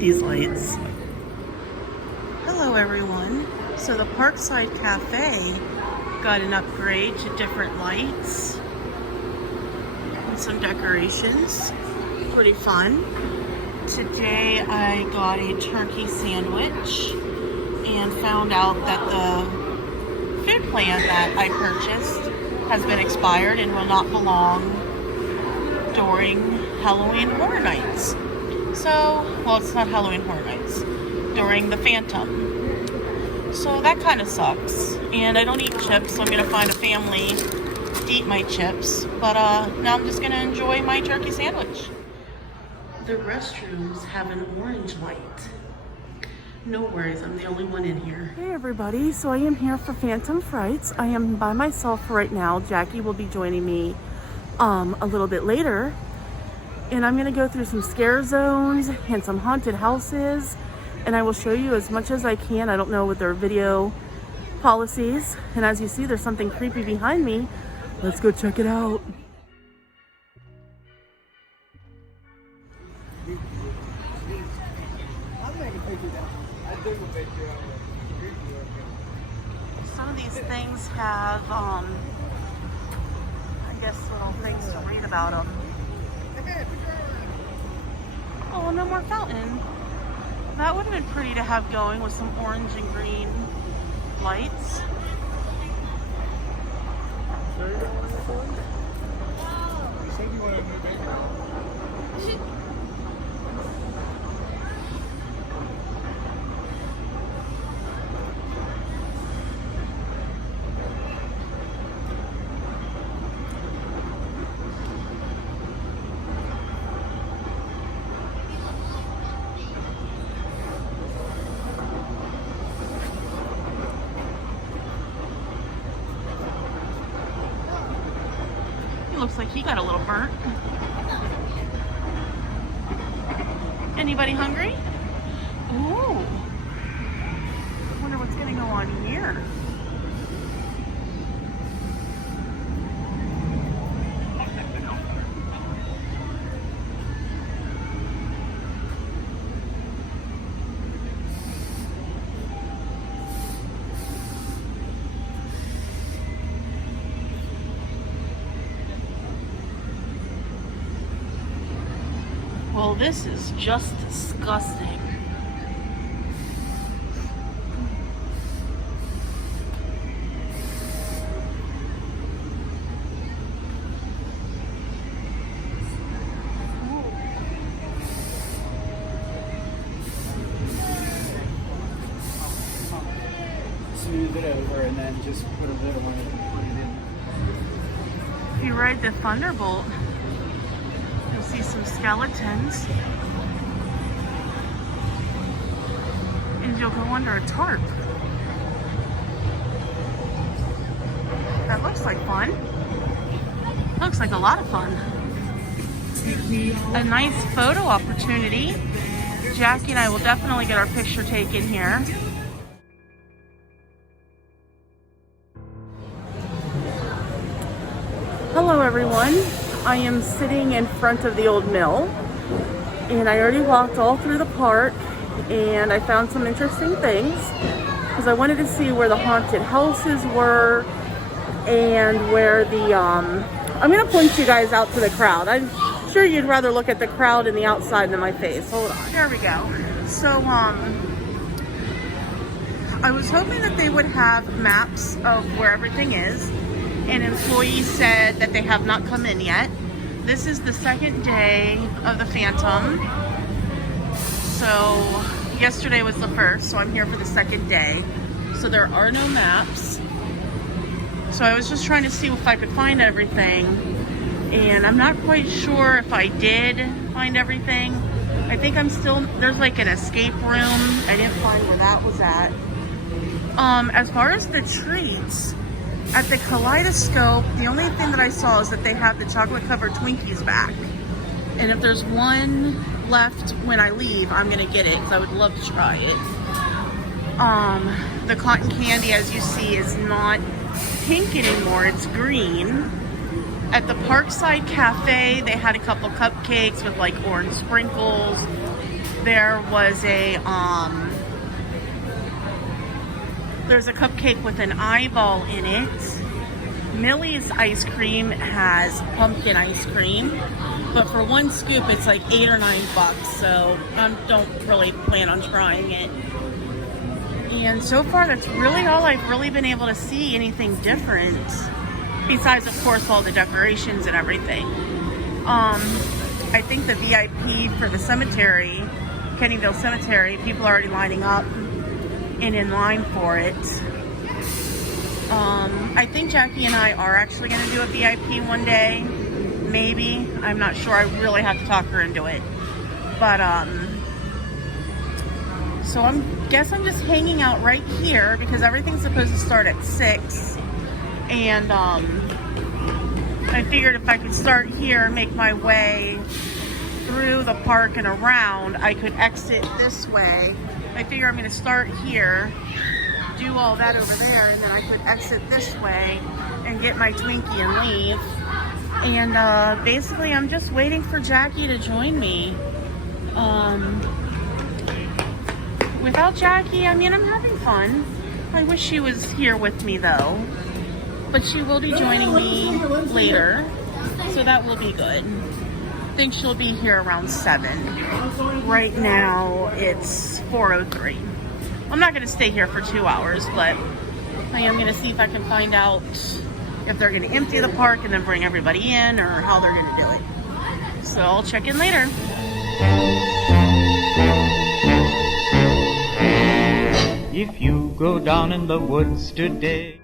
these lights. Hello everyone. So the Parkside Cafe got an upgrade to different lights and some decorations. Pretty fun. Today I got a turkey sandwich and found out that the food plan that I purchased has been expired and will not belong during Halloween Horror Nights. So, well, it's not Halloween Horror Nights, during the Phantom. So that kind of sucks. And I don't eat chips, so I'm gonna find a family to eat my chips. But now I'm just gonna enjoy my turkey sandwich. The restrooms have an orange light. No worries, I'm the only one in here. Hey everybody, so I am here for Phantom Frights. I am by myself right now. Jackie will be joining me a little bit later. And I'm gonna go through some scare zones and some haunted houses. And I will show you as much as I can. I don't know what their video policies. And as you see, there's something creepy behind me. Let's go check it out. Some of these things have, I guess, little things to read about them. Oh, no more fountain. That would have been pretty to have going with some orange and green lights. Looks like he got a little burnt. Anybody hungry? Ooh. Wonder what's gonna go on here. Well, this is just disgusting. Smooth it over and then just put a little one and put it in. If you ride the Thunderbolt, you'll see some skeletons. And you'll go under a tarp. That looks like fun. Looks like a lot of fun. A nice photo opportunity. Jackie and I will definitely get our picture taken here. Hello everyone. I am sitting in front of the old mill and I already walked all through the park and I found some interesting things because I wanted to see where the haunted houses were and where the I'm gonna point you guys out to the crowd. I'm sure you'd rather look at the crowd in the outside than my face. Hold on. There we go. So I was hoping that they would have maps of where everything is. An employee said that they have not come in yet. This is the second day of the Phantom. So yesterday was the first, so I'm here for the second day. So there are no maps. So I was just trying to see if I could find everything. And I'm not quite sure if I did find everything. I think I'm still, there's like an escape room. I didn't find where that was at. As far as the treats, at the Kaleidoscope, the only thing that I saw is that they have the chocolate covered Twinkies back. And if there's one left when I leave, I'm gonna get it because I would love to try it. The cotton candy, as you see, is not pink anymore, it's green. At the Parkside Cafe, they had a couple cupcakes with like orange sprinkles. there was a, there's a cupcake with an eyeball in it. Millie's ice cream has pumpkin ice cream, but for one scoop it's like $8 or $9, so I don't really plan on trying it. And so far that's really all I've really been able to see anything different, besides of course all the decorations and everything. I think the VIP for the cemetery, Kennyville Cemetery, people are already lining up and in line for it. I think Jackie and I are actually going to do a VIP one day. Maybe. I'm not sure. I really have to talk her into it. But, so guess I'm just hanging out right here because everything's supposed to start at 6. And, I figured if I could start here and make my way through the park and around, I could exit this way. I figure I'm going to start here, do all that over there, and then I could exit this way and get my Twinkie and leave. And basically I'm just waiting for Jackie to join me. Without Jackie, I mean, I'm having fun. I wish she was here with me though, but she will be joining me later, so that will be good. I think she'll be here around 7. Right now it's 4:03. I'm not going to stay here for 2 hours, but I am going to see if I can find out if they're going to empty the park and then bring everybody in, or how they're going to do it. So I'll check in later. If you go down in the woods today.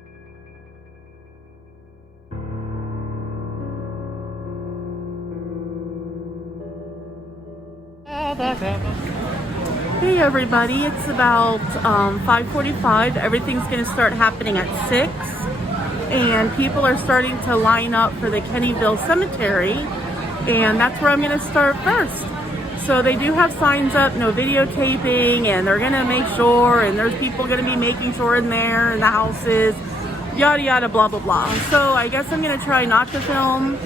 Hey everybody, it's about 5:45. Everything's going to start happening at 6, and people are starting to line up for the Kennyville Cemetery, and that's where I'm going to start first. So they do have signs up, no videotaping, and they're going to make sure, and there's people going to be making sure in there, in the houses, yada yada blah blah blah. So I guess I'm going to try not to film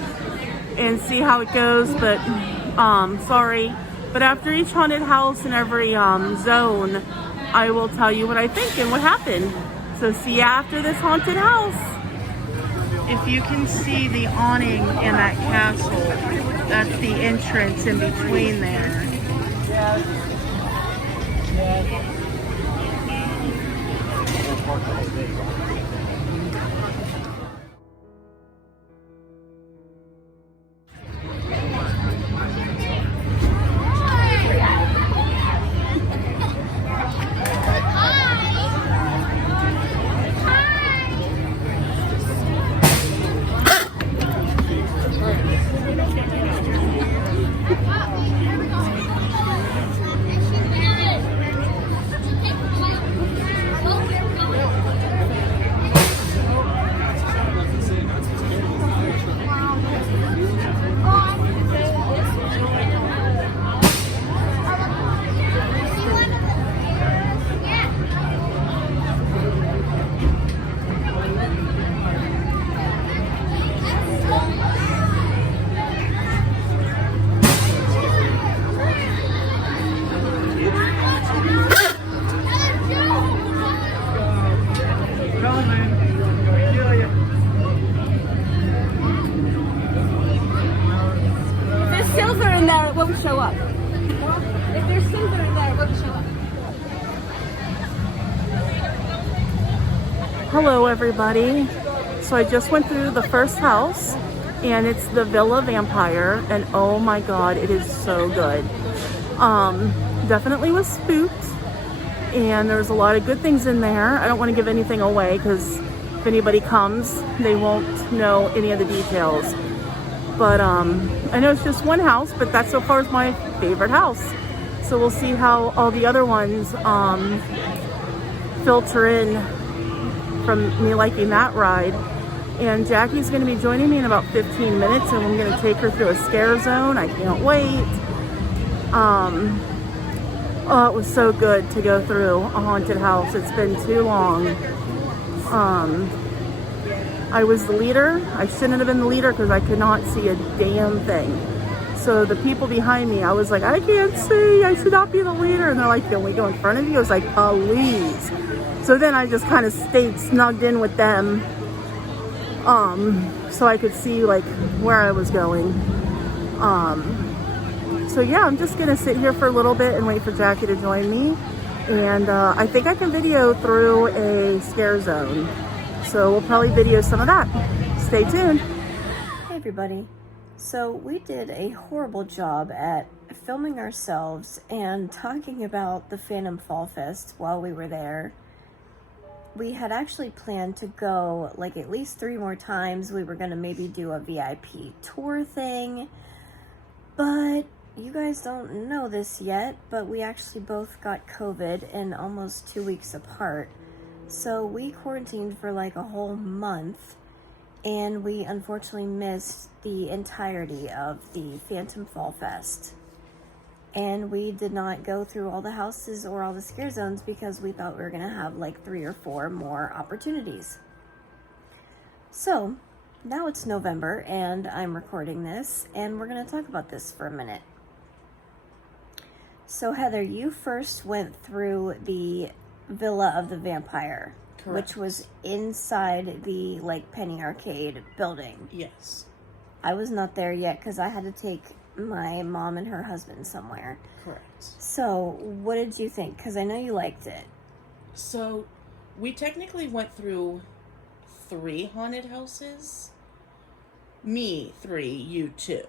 and see how it goes, but sorry. But after each haunted house and every zone, I will tell you what I think and what happened. So see you after this haunted house. If you can see the awning in that castle, that's the entrance in between there. Won't show up. If there's silver in there, it won't show up. Hello everybody. So I just went through the first house, and it's the Villa Vampire, and oh my god, it is so good. Definitely was spooked, and there's a lot of good things in there. I don't want to give anything away because if anybody comes, they won't know any of the details. But I know it's just one house, but that so far is my favorite house. So we'll see how all the other ones filter in from me liking that ride. And Jackie's going to be joining me in about 15 minutes, and I'm going to take her through a scare zone. I can't wait. Oh, it was so good to go through a haunted house. It's been too long. I was the leader. I shouldn't have been the leader because I could not see a damn thing. So the people behind me, I was like, I can't see, I should not be the leader. And they're like, can we go in front of you? I was like, please. So then I just kind of stayed snugged in with them, so I could see like where I was going. So yeah, I'm just gonna sit here for a little bit and wait for Jackie to join me. And I think I can video through a scare zone. So we'll probably video some of that. Stay tuned. Hey everybody. So we did a horrible job at filming ourselves and talking about the Phantom Fall Fest while we were there. We had actually planned to go like at least 3 more times. We were gonna maybe do a VIP tour thing, but you guys don't know this yet, but we actually both got COVID and almost 2 weeks apart. So we quarantined for like a whole month, and we unfortunately missed the entirety of the Phantom Fall Fest. And we did not go through all the houses or all the scare zones because we thought we were gonna have like 3 or 4 more opportunities. So now it's November and I'm recording this, and we're gonna talk about this for a minute. So Heather, you first went through the Villa of the Vampire. Correct. Which was inside the like Penny Arcade building. Yes. I was not there yet because I had to take my mom and her husband somewhere. Correct. So what did you think? Because I know you liked it. So we technically went through 3 haunted houses. Me 3, you 2.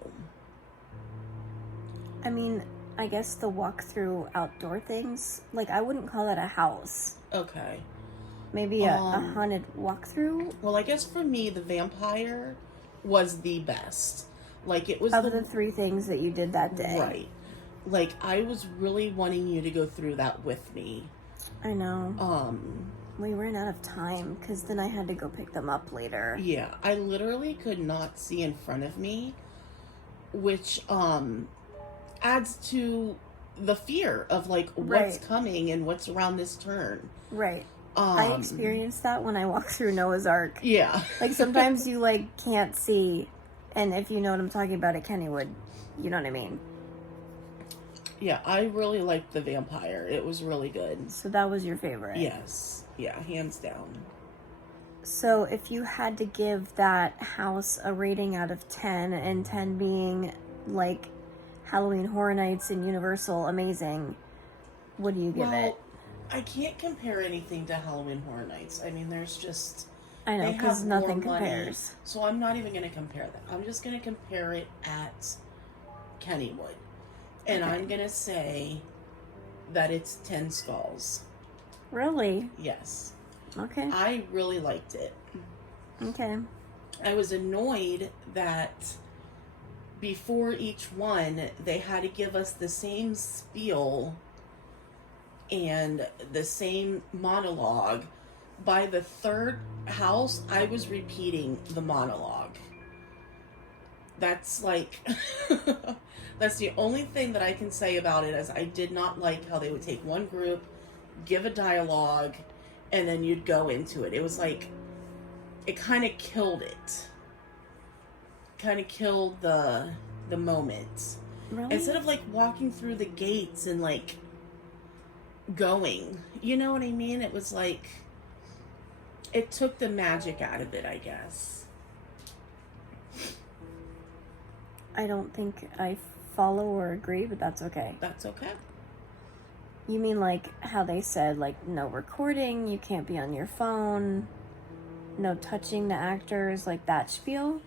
I mean, I guess the walk-through outdoor things, like I wouldn't call it a house. Okay. Maybe a haunted walkthrough? Well, I guess for me, the vampire was the best. Like, it was of the 3 things that you did that day. Right. Like, I was really wanting you to go through that with me. I know. We ran out of time, because then I had to go pick them up later. Yeah, I literally could not see in front of me, which, adds to the fear of, like, what's coming and what's around this turn. Right. I experienced that when I walked through Noah's Ark. Yeah. Like, sometimes you, like, can't see. And if you know what I'm talking about at Kennywood, you know what I mean? Yeah, I really liked the vampire. It was really good. So that was your favorite? Yes. Yeah, hands down. So if you had to give that house a rating out of 10, and 10 being, like, Halloween Horror Nights and Universal amazing, what do you give it? I can't compare anything to Halloween Horror Nights. I mean, there's just... I know, because nothing compares. Money, so I'm not even going to compare that. I'm just going to compare it at Kennywood. And I'm going to say that it's 10 skulls. Really? Yes. Okay. I really liked it. Okay. I was annoyed that before each one, they had to give us the same spiel and the same monologue. By the 3rd house, I was repeating the monologue. That's like, that's the only thing that I can say about it, is I did not like how they would take one group, give a dialogue, and then you'd go into it. It was like, it kind of killed it. Kind of killed the moment. Really? Instead of like walking through the gates and like going, you know what I mean? It was like, it took the magic out of it, I guess. I don't think I follow or agree, but that's okay. That's okay. You mean like how they said, like, no recording, you can't be on your phone, no touching the actors, like that spiel?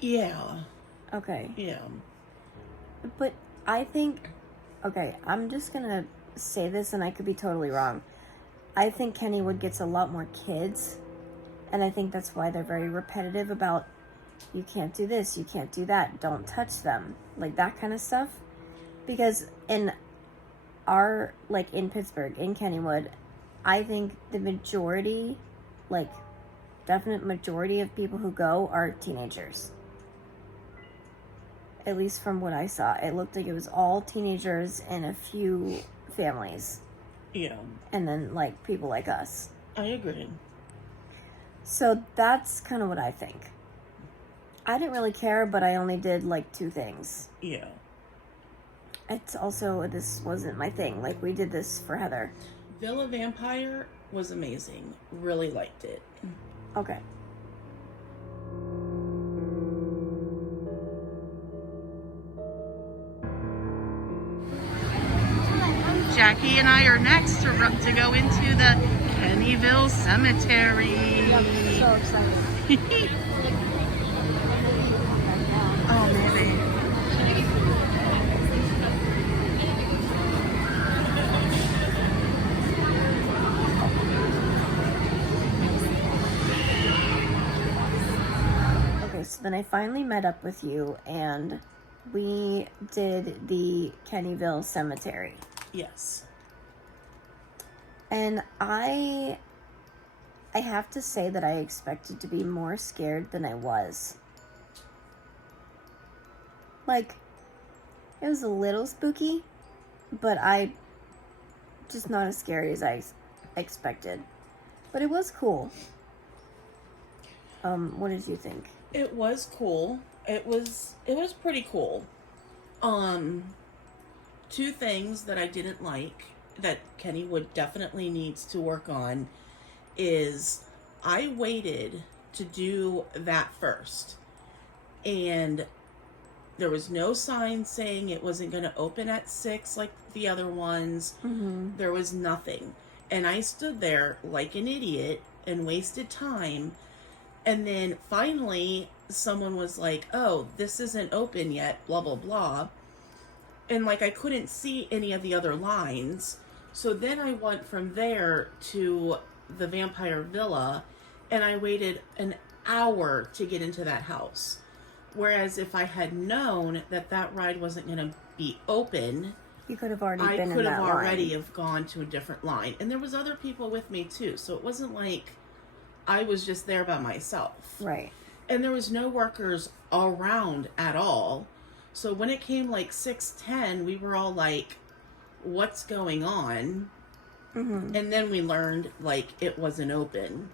Yeah. Okay. Yeah. But I think, okay, I'm just gonna say this, and I could be totally wrong. I think Kennywood gets a lot more kids, and I think that's why they're very repetitive about, you can't do this, you can't do that, don't touch them, like that kind of stuff. Because in our, like in Pittsburgh, in Kennywood, I think the majority, like definite majority of people who go are teenagers. At least from what I saw, it looked like it was all teenagers and a few families. Yeah. And then, like, people like us. I agree. So that's kind of what I think. I didn't really care, but I only did, like, 2 things. Yeah. It's also, this wasn't my thing. Like, we did this for Heather. Villa Vampire was amazing. Really liked it. Okay. Jackie and I are next to go into the Kennyville Cemetery. Yep, so excited. Oh, maybe. Okay, so then I finally met up with you, and we did the Kennyville Cemetery. Yes. And I have to say that I expected to be more scared than I was. Like, it was a little spooky, but just not as scary as I expected. But it was cool. What did you think? It was cool. It was pretty cool. Two things that I didn't like that Kennywood definitely needs to work on is I waited to do that first, and there was no sign saying it wasn't going to open at 6 like the other ones. Mm-hmm. There was nothing, and I stood there like an idiot and wasted time. And then finally someone was like, oh, this isn't open yet, blah blah blah, and like I couldn't see any of the other lines. So then I went from there to the Vampire Villa, and I waited an hour to get into that house. Whereas if I had known that that ride wasn't going to be open, You could have already I been in could that have already line. have gone to a different line. And there was other people with me too, so it wasn't like I was just there by myself. Right. And there was no workers around at all. So when it came like 6:10, we were all like, what's going on? Mm-hmm. And then we learned like it wasn't open,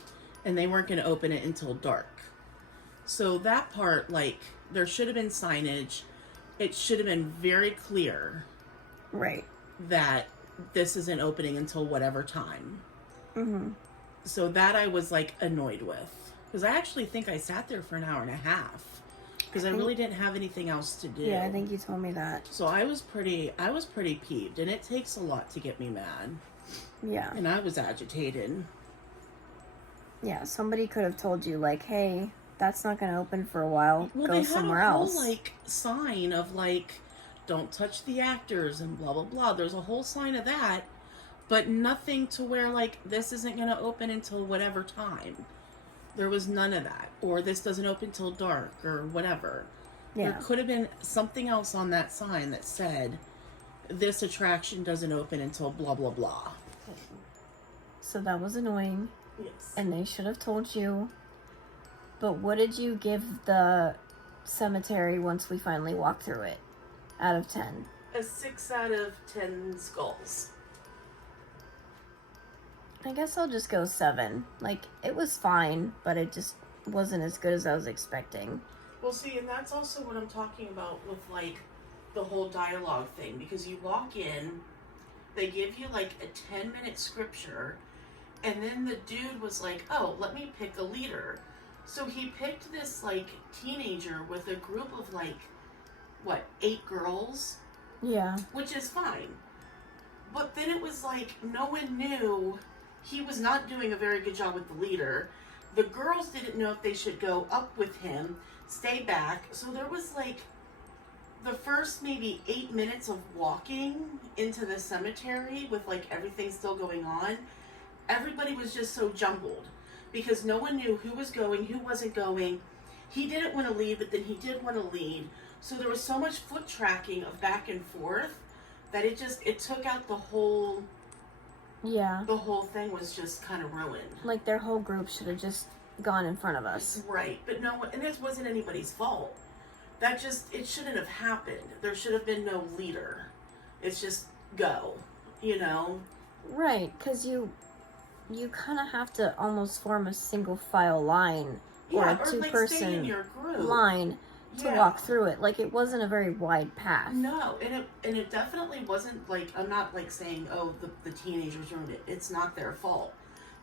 and they weren't going to open it until dark. So that part, like, there should have been signage. It should have been very clear Right. that this isn't opening until whatever time. Mm-hmm. So that I was like annoyed with, because I actually think I sat there for an hour and a half because I really didn't have anything else to do. Yeah, I think you told me that. So I was pretty peeved, and it takes a lot to get me mad. Yeah. And I was agitated. Yeah, somebody could have told you, like, hey, that's not going to open for a while. Well, Go they had somewhere a whole else. like sign of like, don't touch the actors and blah blah blah. There's a whole sign of that, but nothing to where like this isn't going to open until whatever time. There was none of that, or this doesn't open till dark, or whatever. Yeah. There could have been something else on that sign that said, this attraction doesn't open until blah blah blah. So that was annoying. Yes. And they should have told you. But what did you give the cemetery once we finally walked through it? Out of 10. A 6 out of 10 skulls. I guess I'll just go 7. Like, it was fine, but it just wasn't as good as I was expecting. Well, see, and that's also what I'm talking about with, like, the whole dialogue thing. Because you walk in, they give you, like, a 10-minute scripture, and then the dude was like, oh, let me pick a leader. So he picked this, like, teenager with a group of, like, 8 girls? Yeah. Which is fine. But then it was like, no one knew. He was not doing a very good job with the leader. The girls didn't know if they should go up with him, stay back. So there was like the first maybe 8 minutes of walking into the cemetery with like everything still going on. Everybody was just so jumbled because no one knew who was going, who wasn't going. He didn't want to lead, but then he did want to lead. So there was so much foot tracking of back and forth that it took out the whole thing was just kind of ruined. Like, their whole group should have just gone in front of us. Right, but no, and this wasn't anybody's fault. It shouldn't have happened. There should have been no leader. It's just go, you know? Right, because you kind of have to almost form a single file line or Yeah, a or like stay in two-person your group. line. to walk through it. Like, it wasn't a very wide path. No, and it definitely wasn't like, I'm not like saying, oh, the teenagers ruined it. It's not their fault.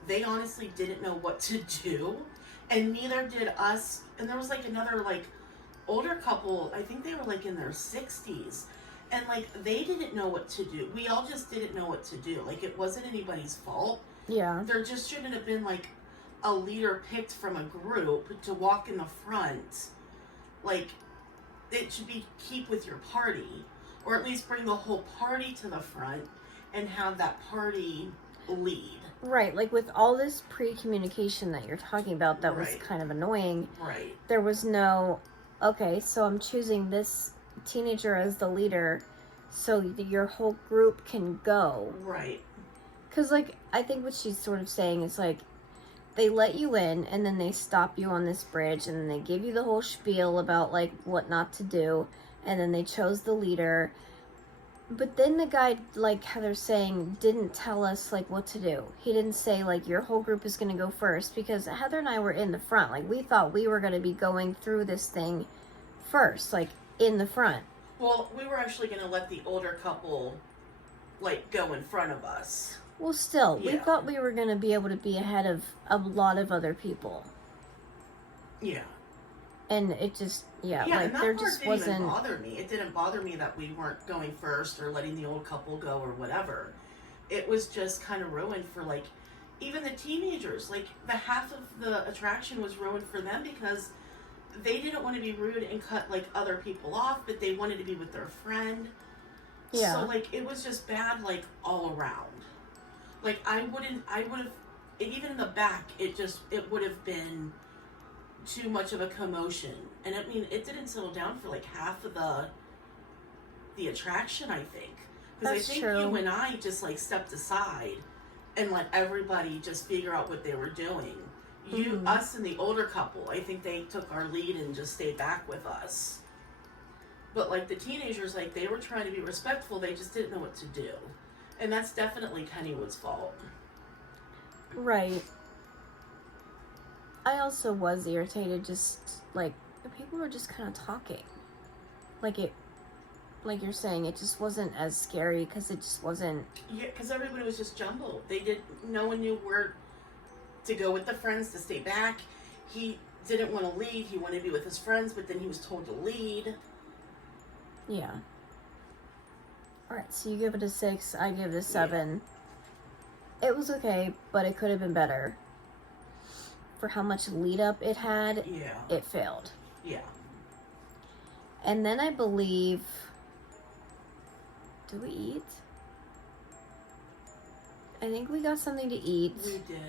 They honestly didn't know what to do, and neither did us. And there was like another like older couple, I think they were like in their 60s, and like they didn't know what to do. We all just didn't know what to do. Like, it wasn't anybody's fault. Yeah. There just shouldn't have been like a leader picked from a group to walk in the front. Like, it should be keep with your party, or at least bring the whole party to the front and have that party lead. Right, like with all this pre-communication that you're talking about that was kind of annoying. Right. There was no, okay, so I'm choosing this teenager as the leader so your whole group can go. Right. Because, like, I think what she's sort of saying is, like, they let you in and then they stop you on this bridge and then they give you the whole spiel about, like, what not to do, and then they chose the leader. But then the guy, like Heather's saying, didn't tell us, like, what to do. He didn't say, like, your whole group is going to go first, because Heather and I were in the front. Like, we thought we were going to be going through this thing first, like, in the front. Well, we were actually going to let the older couple, like, go in front of us. Well, still, we thought we were going to be able to be ahead of a lot of other people. Yeah. And it just, like, and that there part just didn't wasn't... even bother me. It didn't bother me that we weren't going first or letting the old couple go or whatever. It was just kind of ruined for, like, even the teenagers. Like, the half of the attraction was ruined for them because they didn't want to be rude and cut, like, other people off, but they wanted to be with their friend. Yeah. So, like, it was just bad, like, all around. Like, I would have, even in the back, it would have been too much of a commotion. And I mean, it didn't settle down for like half of the attraction, I think. Because I think true. you and I just like stepped aside and let everybody just figure out what they were doing. Us and the older couple, I think they took our lead and just stayed back with us. But like the teenagers, like they were trying to be respectful, they just didn't know what to do. And that's definitely Kennywood's fault. Right. I also was irritated, just, like, the people were just kind of talking. Like you're saying, it just wasn't as scary, because it just wasn't... Yeah, because everybody was just jumbled. No one knew where to go with the friends, to stay back. He didn't want to lead, he wanted to be with his friends, but then he was told to lead. Yeah. Alright, so you give it a 6, I give it a 7. Yeah. It was okay, but it could have been better. For how much lead up it had, it failed. Yeah. And then I believe... Did we eat? I think we got something to eat. We did.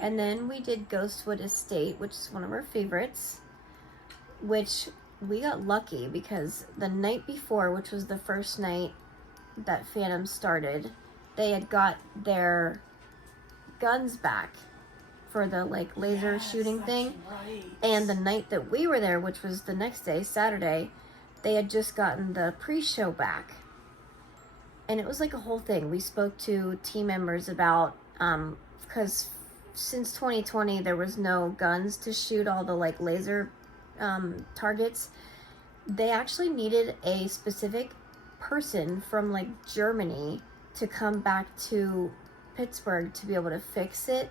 And then we did Ghostwood Estate, which is one of our favorites. Which we got lucky because the night before, which was the first night that Phantom started, they had got their guns back for the like laser shooting thing. Right. And the night that we were there, which was the next day, Saturday, they had just gotten the pre-show back. And it was like a whole thing. We spoke to team members about, because since 2020 there was no guns to shoot all the like laser targets. They actually needed a specific person from like Germany to come back to Pittsburgh to be able to fix it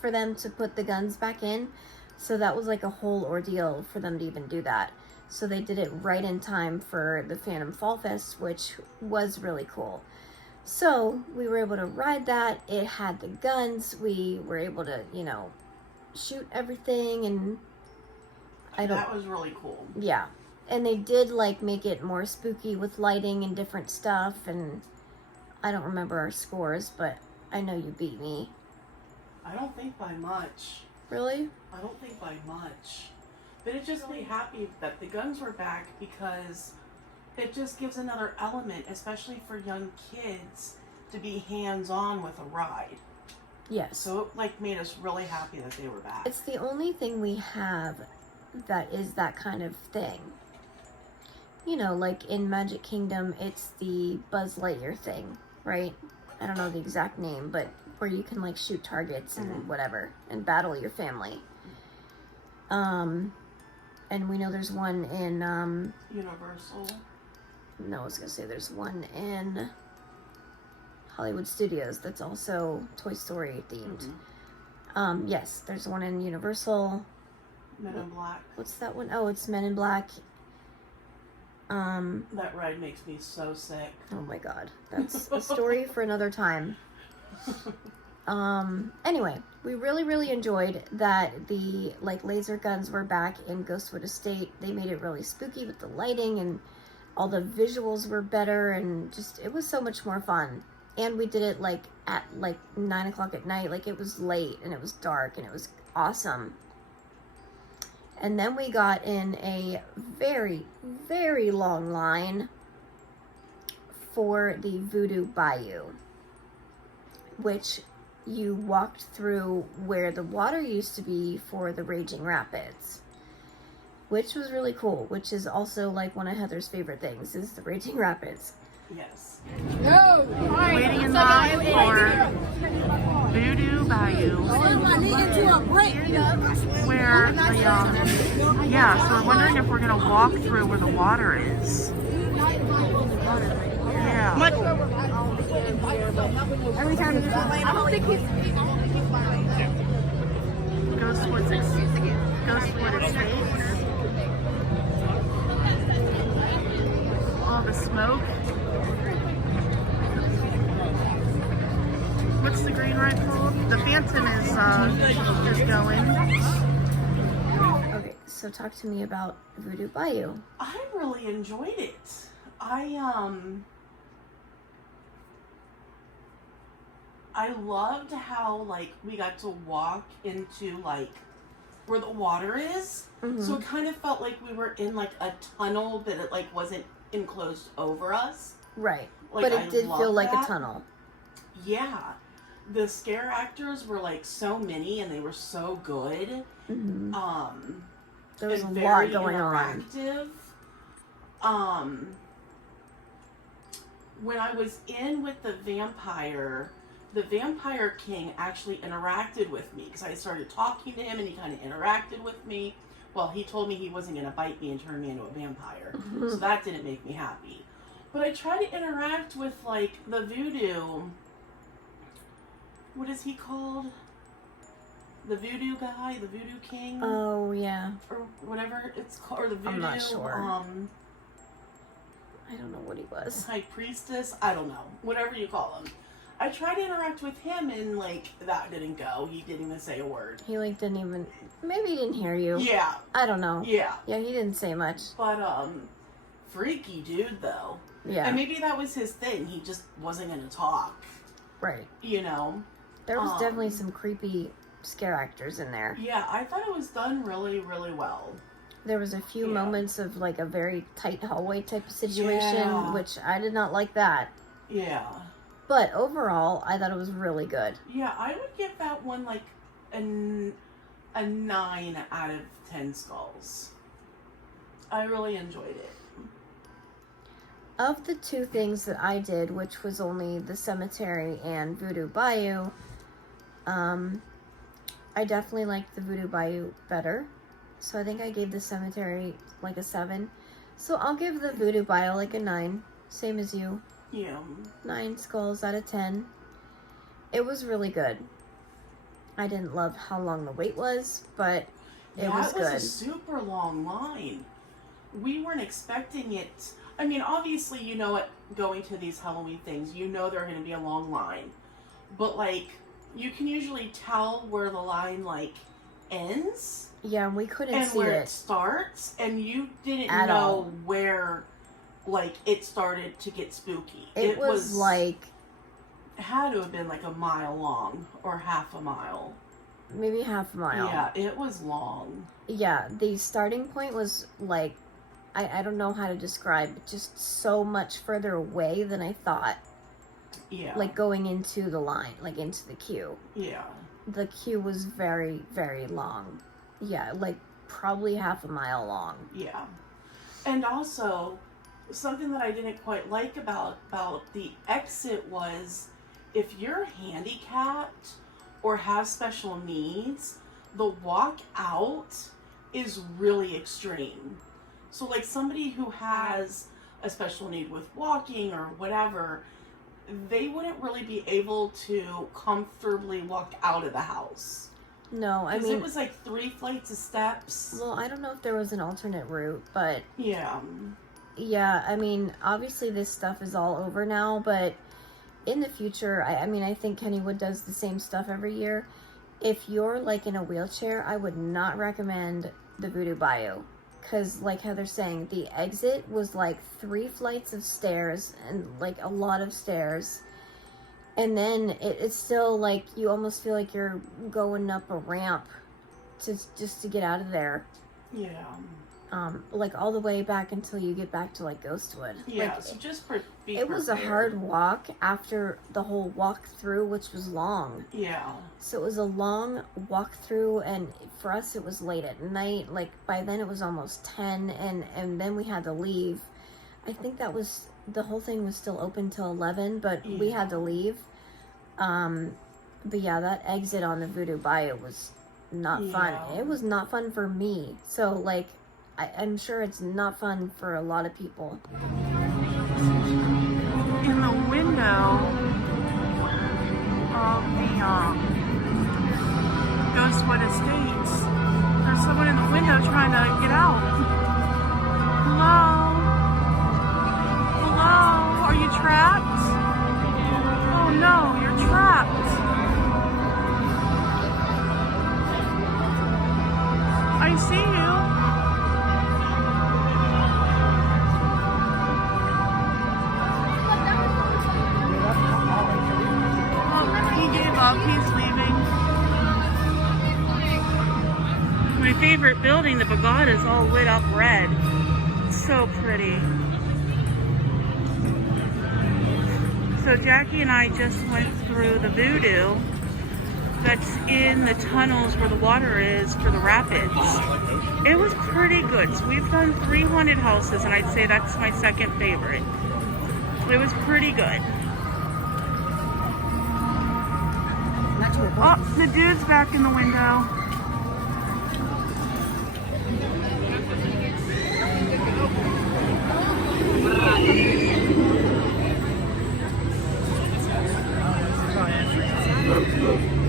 for them to put the guns back in. So that was like a whole ordeal for them to even do that. So they did it right in time for the Phantom Fall Fest, which was really cool. So we were able to ride that. It had the guns. We were able to, you know, shoot everything, and that was really cool. Yeah. And they did like make it more spooky with lighting and different stuff, and I don't remember our scores, but I know you beat me. I don't think by much. Really? I don't think by much. But it just made me happy that the guns were back, because it just gives another element, especially for young kids, to be hands-on with a ride. Yes. So it like made us really happy that they were back. It's the only thing we have that is that kind of thing. You know, like in Magic Kingdom, it's the Buzz Lightyear thing, right? I don't know the exact name, but where you can like shoot targets and whatever and battle your family. And we know there's one in, Universal. no, I was going to say there's one in Hollywood Studios that's also Toy Story themed. Yes, there's one in Universal. Men in Black. What's that one? Oh, it's Men in Black. That ride makes me so sick. Oh my god. That's a story for another time. Anyway, we really enjoyed that the laser guns were back in Ghostwood Estate. They made it really spooky with the lighting, and all the visuals were better, and just it was so much more fun. And we did it at 9 o'clock at night. It was late and it was dark and it was awesome. And then we got in a very long line for the Voodoo Bayou, which you walked through where the water used to be for the Raging Rapids, which was really cool, which is also one of Heather's favorite things is the Raging Rapids. Yes. Waiting in line for Voodoo Bayou, where the, yeah, so we're wondering if we're going to walk through where the water is. Yeah. Every time there's a lane, I don't think he's. Ghostwood Estates. All the smoke. What's the green ride called? The Phantom is going. Okay, so talk to me about Voodoo Bayou. I really enjoyed it. I loved how we got to walk into where the water is. So it kind of felt like we were in a tunnel, but it wasn't enclosed over us. Right. But it did feel like a tunnel. Yeah. The scare actors were so many, and they were so good. There was a very lot going interactive. on. When I was in with the Vampire King actually interacted with me because I started talking to him and he kind of interacted with me. Well, he told me he wasn't going to bite me and turn me into a vampire, so that didn't make me happy. But I tried to interact with the Voodoo. What is he called? The Voodoo guy, the Voodoo King. Oh yeah. Or whatever it's called, or the Voodoo. I'm not sure. I don't know what he was. High Priestess. I don't know. Whatever you call him. I tried to interact with him and that didn't go. He didn't even say a word. He didn't even, maybe he didn't hear you. Yeah. I don't know. Yeah. Yeah, he didn't say much. But freaky dude though. Yeah. And maybe that was his thing. He just wasn't gonna talk. Right. You know. There was definitely some creepy scare actors in there. Yeah, I thought it was done really well. There was a few moments of a very tight hallway type of situation, which I did not like that. Yeah. But overall, I thought it was really good. Yeah, I would give that one a 9 out of 10 skulls. I really enjoyed it. Of the two things that I did, which was only the cemetery and Voodoo Bayou, I definitely liked the Voodoo Bayou better. So I think I gave the cemetery a 7. So I'll give the Voodoo Bayou a 9. Same as you. Yeah. 9 skulls out of 10. It was really good. I didn't love how long the wait was, but it was good. It was a super long line. We weren't expecting it. I mean, obviously, going to these Halloween things, there are going to be a long line. But, you can usually tell where the line, ends. Yeah, we couldn't and see where it. it starts, and you didn't At know all. where, it started to get spooky. It was it had to have been a mile long, or half a mile. Maybe half a mile. Yeah, it was long. Yeah, the starting point was I don't know how to describe it, just so much further away than I thought. Yeah. Going into the line, into the queue. Yeah. The queue was very, very long. Yeah, probably half a mile long. Yeah. And also, something that I didn't quite like about the exit was, if you're handicapped or have special needs, the walk out is really extreme. So like somebody who has a special need with walking or whatever, they wouldn't really be able to comfortably walk out of the house. No, I mean, it was like 3 flights of steps. well, I don't know if there was an alternate route, but Yeah. yeah, I mean, obviously this stuff is all over now, but in the future, I mean, I think Kennywood does the same stuff every year. If you're like in a wheelchair, I would not recommend the Voodoo Bayou. Because like Heather's saying, the exit was like 3 flights of stairs and like a lot of stairs. And then it's still like you almost feel like you're going up a ramp just to get out of there. Yeah. Like all the way back until you get back to like Ghostwood. Yeah, Like, so just it was a hard walk after the whole walk through, which was long. Yeah. So it was a long walk through, and for us it was late at night. Like by then it was almost 10, and then we had to leave. I think that was, the whole thing was still open till 11, but we had to leave. But yeah, that exit on the Voodoo Bayou was not fun. It was not fun for me. So like, I'm sure it's not fun for a lot of people. In the window of the Ghostwood Estates, there's someone in the window trying to get out. Hello? Hello? Are you trapped? Oh no, you're trapped. I see you. He's leaving. My favorite building, the Pagoda, is all lit up red. So pretty. So Jackie and I just went through the Voodoo that's in the tunnels where the water is for the rapids. It was pretty good. So we've done 3 haunted houses, and I'd say that's my second favorite. It was pretty good. Oh, the dude's back in the window.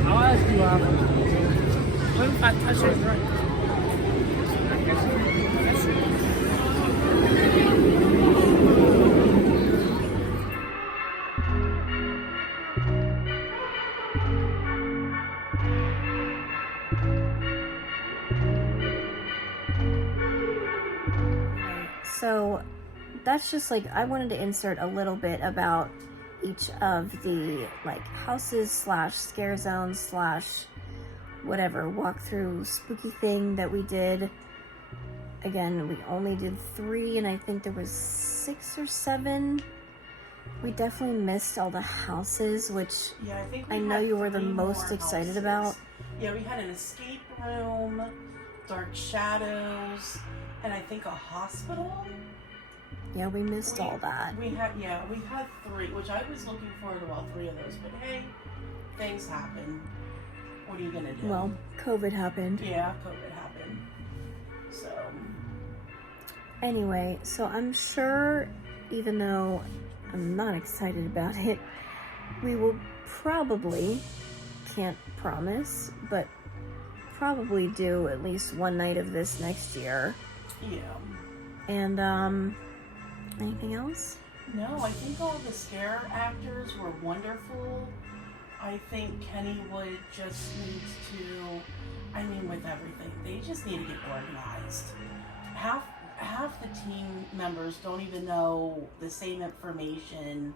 I'll ask you, what if I touch your drink? So that's just like, I wanted to insert a little bit about each of the like houses / scare zones / whatever walkthrough spooky thing that we did. Again, we only did 3, and I think there was 6 or 7. We definitely missed all the houses, which Yeah, I think I know you were the most excited about. Yeah, we had an escape room, dark shadows, and I think a hospital. Yeah, we missed all that. We had 3, which I was looking forward to all 3 of those, but hey, things happen. What are you gonna do? Well, COVID happened. Yeah, COVID happened. So Anyway, so I'm sure, even though I'm not excited about it, we will probably, can't promise, but probably do at least one night of this next year. yeah. And, anything else? No, I think all the scare actors were wonderful. I think Kennywood just needs to, I mean, with everything, they just need to get organized. Half the team members don't even know the same information.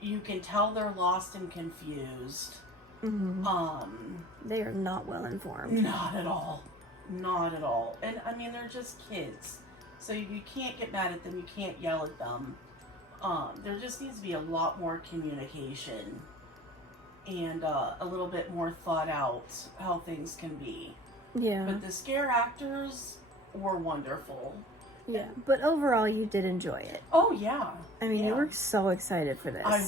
You can tell they're lost and confused. Mm-hmm. They are not well informed. Not at all. Not at all. And I mean, they're just kids. So you can't get mad at them. You can't yell at them. There just needs to be a lot more communication and a little bit more thought out how things can be. Yeah. But the scare actors were wonderful. Yeah. But overall, you did enjoy it. Oh, yeah. I mean, yeah. you were so excited for this. I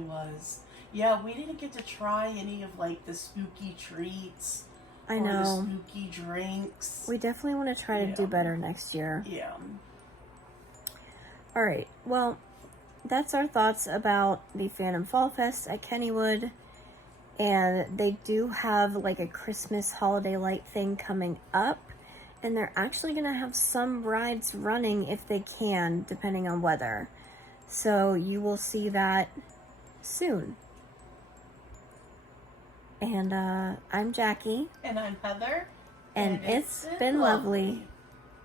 was. Yeah, we didn't get to try any of like the spooky treats I or the know. spooky drinks. We definitely want to try to do better next year. Yeah. Alright, well, that's our thoughts about the Phantom Fall Fest at Kennywood. And they do have like a Christmas holiday light thing coming up. And they're actually going to have some rides running if they can, depending on weather. So you will see that soon. And I'm Jackie. And I'm Heather. And it's been lovely.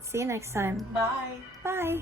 See you next time. Bye. Bye.